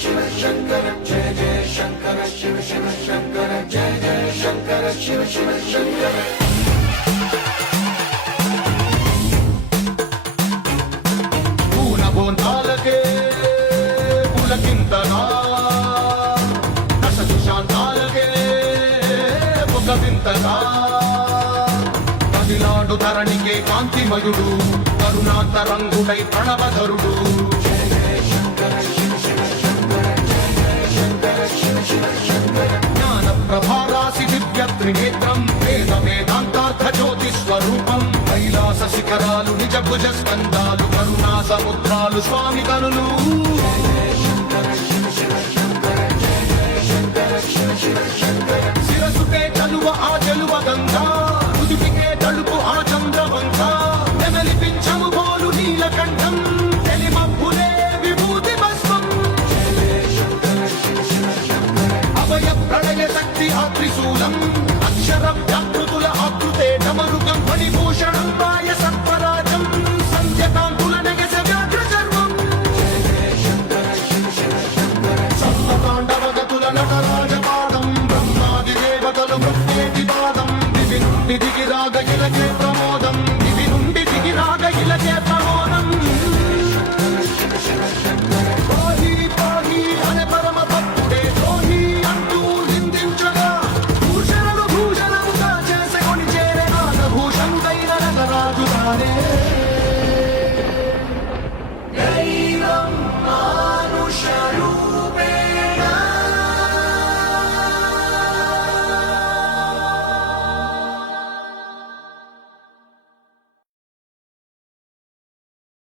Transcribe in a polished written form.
शिव शंकर जय जय शंकर शिव शिव शंकर जय जय शंकर शिव शिव शंकर పూనబోంతాలకే పులకింతగా దశ సుశాంతాలకే ఒక వింతగా కదిలాడు ధరణికే కాంతిమయుడు కరుణాంతరంగుడై ప్రణవధరుడు జ్ఞాన ప్రభారాసి దివ్య త్రినేత్రం వేద వేదాంతార్థ జ్యోతి స్వరూపం కైలాస శిఖరాలు నిజ భుజ స్కందాలు కరుణా సముద్రాలు స్వామి కనులు శిరసుకే చలువ ఆ చెలువ గంగా ఉదుటికే తలుపు ఆ చంద్రవంక నెమలిపించము పోలు నీలకంఠం తెలిమబ్బులే విభూతి భస్మం అభయ ప్రళయ శక్తి ఆ త్రిశూలం అక్షర వ్యాకృతుల ఆకృతే డమరుగం ఫణిభూషణం రాయ సత్పరాజం సంధ్యకాంతుల నెగస వ్యాఘ్ర చర్మం సప్తతాండవగతుల నటరాజపాదం బ్రహ్మాది దేవతలు మృత్యేటి పాదం దివి నుండి దిగి రాగయిలకే ప్రమోదం దివి నుండి దిగి రాగయిలకే ప్రమోదం పాహి పాహి అనే పరమ భక్తుడే ద్రోహి అంటూ నిందించగా భూషణముగా చేసే కొని చేరే నాగభూషణుడైన నగరాజు తానే